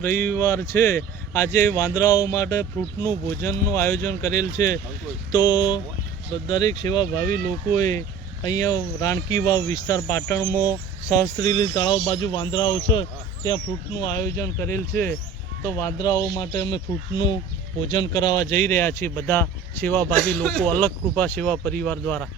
રવિવાર છે, આજે વાંદરાઓ માટે ફ્રૂટનું ભોજનનું આયોજન કરેલ છે. તો દરેક સેવાભાવી લોકોએ અહીંયા રાણકી વાવ વિસ્તાર પાટણમાં સહસ્ત્રીલી તળાવ બાજુ વાંદરાઓ છે, ત્યાં ફ્રૂટનું આયોજન કરેલ છે. તો વાંદરાઓ માટે અમે ફ્રૂટનું ભોજન કરાવવા જઈ રહ્યા છીએ, બધા સેવાભાવી લોકો, અલગ કૃપા સેવા પરિવાર દ્વારા.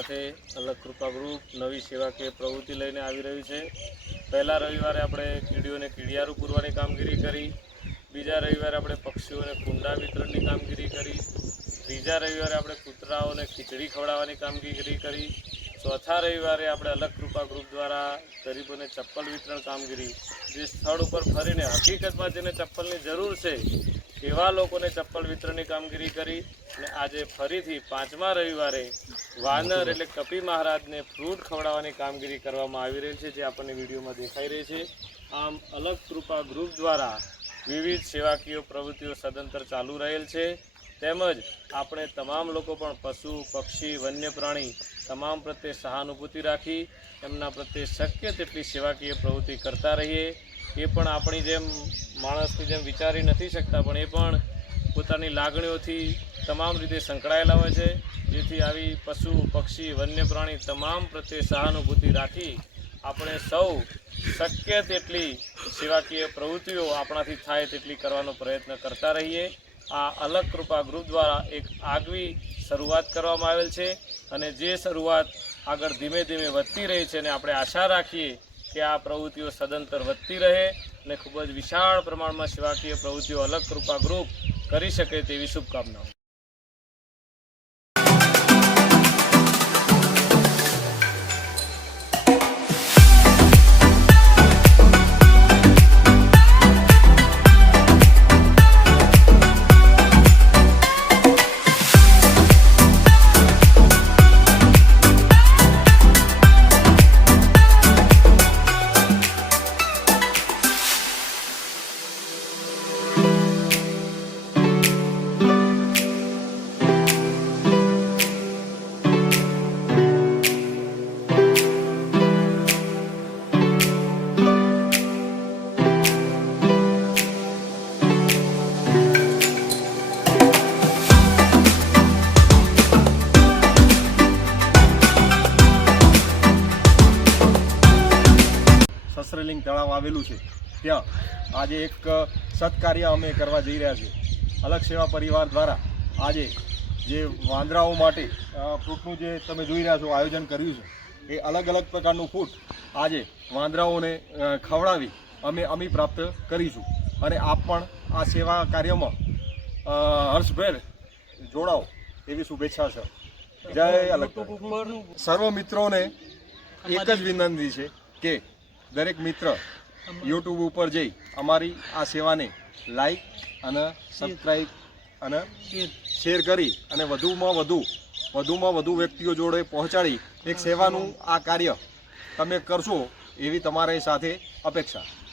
સાથે અલગ કૃપા ગ્રુપ નવી સેવાકીય પ્રવૃત્તિ લઈને આવી રહ્યું છે. પહેલા રવિવારે આપણે કીડીઓને કીડિયારું પૂરવાની કામગીરી કરી, બીજા રવિવારે આપણે પક્ષીઓને કુંડા વિતરણની કામગીરી કરી, ત્રીજા રવિવારે આપણે કૂતરાઓને ખીચડી ખવડાવવાની કામગીરી કરી, ચોથા રવિવારે આપણે અલગ કૃપા ગ્રુપ દ્વારા ગરીબોને ચપ્પલ વિતરણ કામગીરી, જે સ્થળ ઉપર ફરીને હકીકતમાં જેને ચપ્પલની જરૂર છે એવા લોકોને ચપ્પલ વિતરણની કામગીરી કરી. અને આજે ફરીથી પાંચમા રવિવારે વાનર એટલે કપી મહારાજને ફ્રૂટ ખવડાવવાની કામગીરી કરવામાં આવી રહી છે, જે આપણને વિડીયોમાં દેખાઈ રહી છે. આમ અલગ કૃપા ગ્રુપ દ્વારા વિવિધ સેવાકીય પ્રવૃત્તિઓ સદંતર ચાલુ રહેલ છે. તેમજ આપણે તમામ લોકો પણ પશુ પક્ષી વન્ય પ્રાણી તમામ પ્રત્યે સહાનુભૂતિ રાખી એમના પ્રત્યે શક્ય તેટલી સેવાકીય પ્રવૃત્તિ કરતા રહીએ. એ પણ આપણી જેમ માણસની જેમ વિચારી નથી શકતા, પણ એ પણ પોતાની લાગણીઓથી તમામ રીતે સંકળાયેલા હોય છે. જેથી આવી પશુ પક્ષી વન્ય પ્રાણી તમામ પ્રત્યે સહાનુભૂતિ રાખી આપણે સૌ શક્ય તેટલી સેવાકીય પ્રવૃત્તિઓ આપણાથી થાય તેટલી કરવાનો પ્રયત્ન કરતા રહીએ. આ અલગ કૃપા ગ્રુપ દ્વારા એક આગવી શરૂઆત કરવામાં આવેલ છે અને જે શરૂઆત આગળ ધીમે ધીમે વધતી રહી છે અને આપણે આશા રાખીએ કે આ પ્રવૃત્તિઓ સદંતર વધતી રહે અને ખૂબ જ વિશાળ પ્રમાણમાં સેવાકીય પ્રવૃત્તિઓ અલગ કૃપા ગ્રુપ કરી શકે તેવી શુભકામનાઓ. સસરેલિંગ તળાવ આવેલું છે, ત્યાં આજે એક સત્કાર્ય અમે કરવા જઈ રહ્યા છીએ. અલગ સેવા પરિવાર દ્વારા આજે જે વાંદરાઓ માટે ફ્રૂટનું જે તમે જોઈ રહ્યા છો આયોજન કર્યું છે, એ અલગ અલગ પ્રકારનું ફ્રૂટ આજે વાંદરાઓને ખવડાવી અમે અમી પ્રાપ્ત કરીશું. અને આપ પણ આ સેવા કાર્યમાં હર્ષભેર જોડાઓ એવી શુભેચ્છા છે. જય અલગ. સર્વ મિત્રોને એક જ વિનંતી છે કે દરેક મિત્ર યુટ્યુબ ઉપર જઈ અમારી આ સેવાને લાઈક અને સબસ્ક્રાઈબ અને શેર કરી અને વધુમાં વધુ વ્યક્તિઓ જોડે પહોંચાડી એક સેવાનું આ કાર્ય તમે કરશો એવી તમારી સાથે અપેક્ષા.